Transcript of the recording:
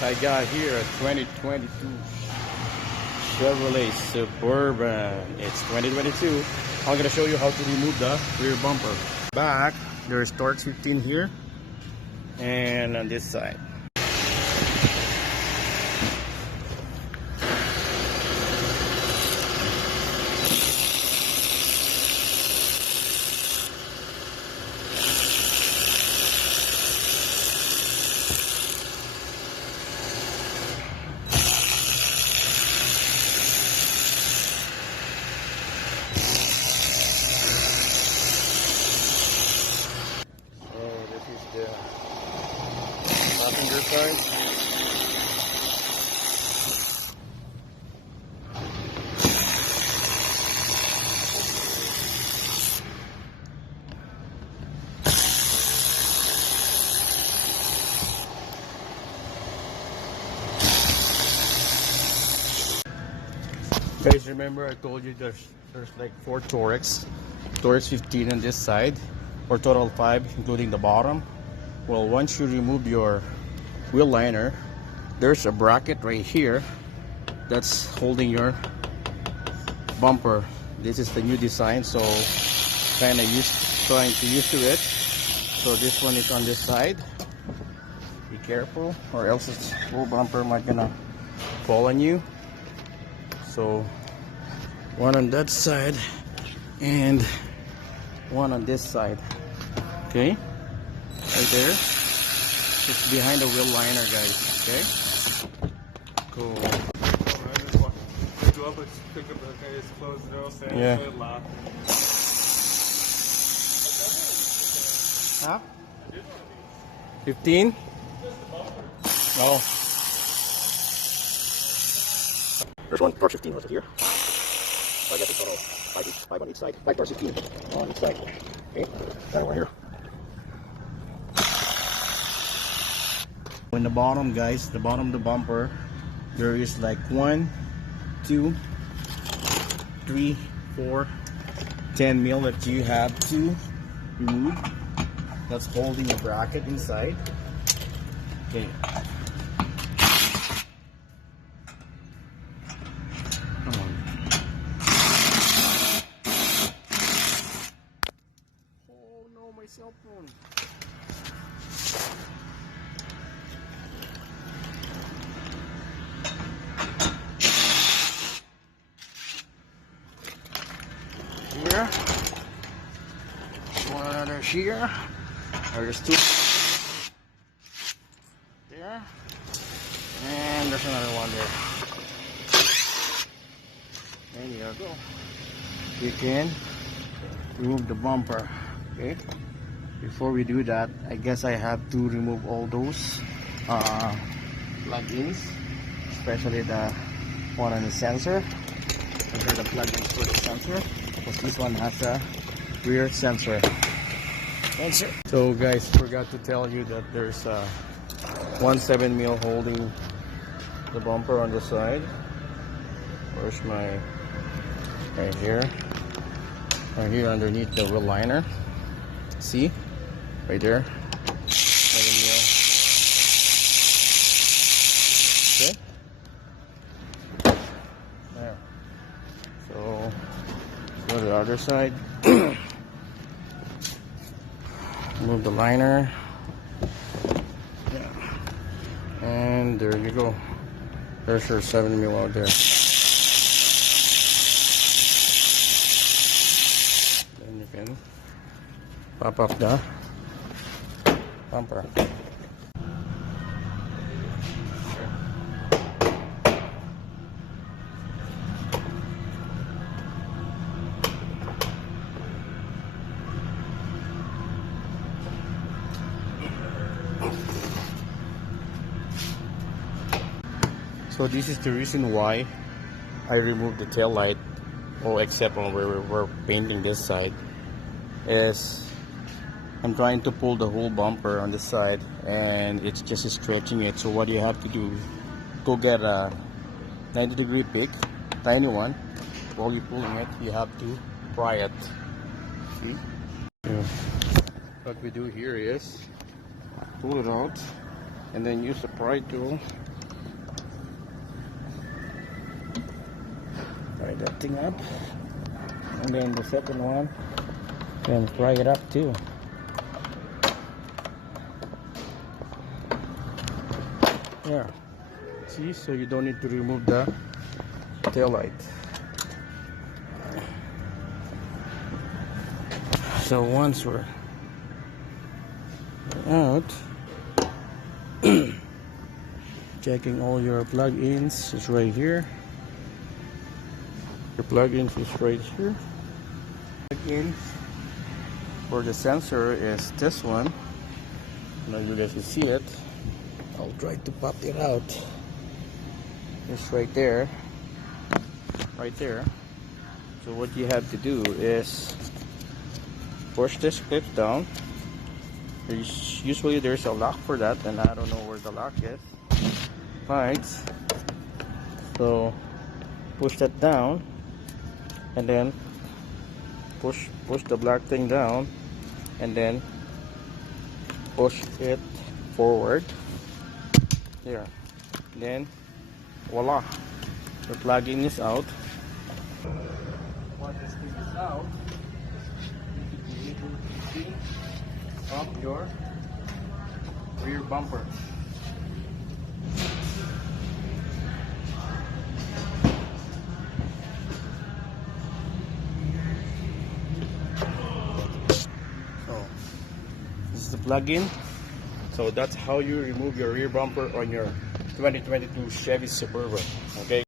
guys, I got here a 2022 Chevrolet Suburban. It's 2022. I'm gonna show you how to remove the rear bumper. Back, there's torque 15 here, and on this side. The passenger side. Guys, remember I told you there's like 4 Torx 15 on this side, or total 5 including the bottom. Well, once you remove your wheel liner, there's a bracket right here that's holding your bumper. This is the new design, so trying to used to it. So this one is on this side. Be careful, or else this whole bumper might gonna fall on you. So one on that side and one on this side. Okay, right there. It's behind the wheel liner, guys. Okay, cool. Yeah. Huh? 15? Oh. There's one torque 15 was it here? So I got the total 5 on each side. 5 torque 15 on each side. Okay, that one here. In the bottom, guys, the bottom of the bumper, there is like 1, 2, 3, 4, 10 mil that you have to remove. That's holding a bracket inside. Okay. Come on. Oh no, my cell phone. Here, one another here. There's 2 there, and there's another one there. There you go. You can remove the bumper. Okay. Before we do that, I guess I have to remove all those plug-ins, especially the one on the sensor. These are the plug-ins for the sensor. This one has a rear sensor. So guys, forgot to tell you that there's a 1/7 mil holding the bumper on the side. Where's my, right here underneath the wheel liner. See, right there, 7 mil. Okay, there. So go to the other side. Move the liner. Yeah. And there you go. There's your 7 mil out there. Then you can pop up the bumper. So this is the reason why I removed the tail light, except when we're painting this side, is I'm trying to pull the whole bumper on this side and it's just stretching it. So what you have to do, go get a 90-degree pick, tiny one. While you're pulling it, you have to pry it. See? Yeah. What we do here is pull it out and then use the pry tool Fry that thing up. And then the second one, can fry it up too. There. See, so you don't need to remove the tail light. So once we're out, checking all your plug-ins is right here. Your plug-ins is right here. Plug-ins for the sensor is this one. Now you guys can see it. I'll try to pop it out. It's right there. Right there. So what you have to do is push this clip down. Usually there's a lock for that, and I don't know where the lock is. Right. So push that down, and then push the black thing down, and then push it forward. There. Then voila, the plug-in is out. Once this thing is out, you should be able to see up your rear bumper. So this is the plug-in. So that's how you remove your rear bumper on your 2022 Chevy Suburban. Okay.